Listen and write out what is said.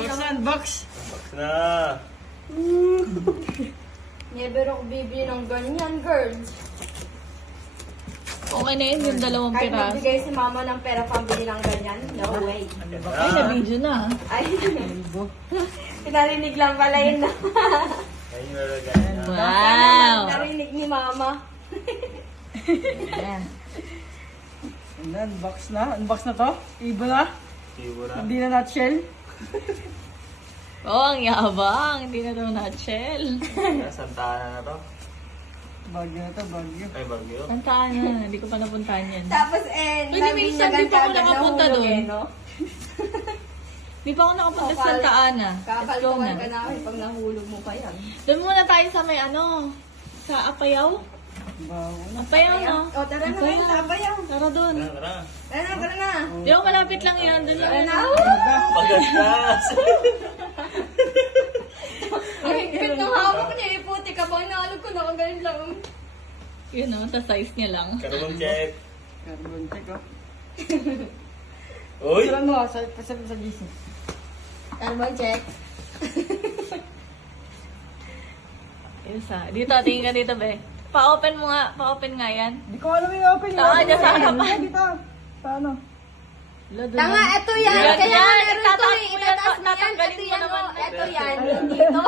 Unbox na, unbox. Unbox na. Never ako bibili ng ganyan, girls. Okay na yun, yung dalawang Kahit piraso. magbigay si mama ng pera pambili ng ganyan, no way. Ay, na-video na. Ay, pinarinig lang pala yun na. Ayun yung lagay na. Wow! Narinig ni mama. Ayan. Unbox na. Unbox na to. Iba na. Tibo na. Hindi na nutshell. Oh, ang yabang. Hindi na daw nutshell. Santana na to. Bagyo na to, bagyo. Ay, Bagyo. Puntaan na. Hindi ko pa napuntahan yan. Tapos Pwede minsan, di pa ako nakapunta doon. no? Hindi pa ako nakapunta sa Santa Ana. Let's go Kakaltukan na. ka na ako pag nahulog mo pa yan. Doon muna tayo sa may sa Apayaw. Bago na. Apayaw, no? O, tara na ngayon, tabayaw. Tara doon. Tara. Tara na. Di ako malapit lang yan. Doon lang Tara yan. na. Pagkastas. Ang higpit ng hawak niya, iputi ka bang naalog ko, nakagaling lang. Yun, no? Sa size niya lang. Carbon check. Carbon check, oh. Uy! Saan mo, sa GC. Carbon check. Isa. Dito, tingin ka dito, be. Pa-open mo nga. Pa-open nga yan. Hindi ko alam yung open. Tanga dyan sa harapan. Dito. Paano? Tanga, eto yan. Yan, Kaya yan. meron to Itatapon eh. mo yan. Itataas mo yan. Tatanggalin Eto mo yan, naman. oh. Eto yan. Yan dito.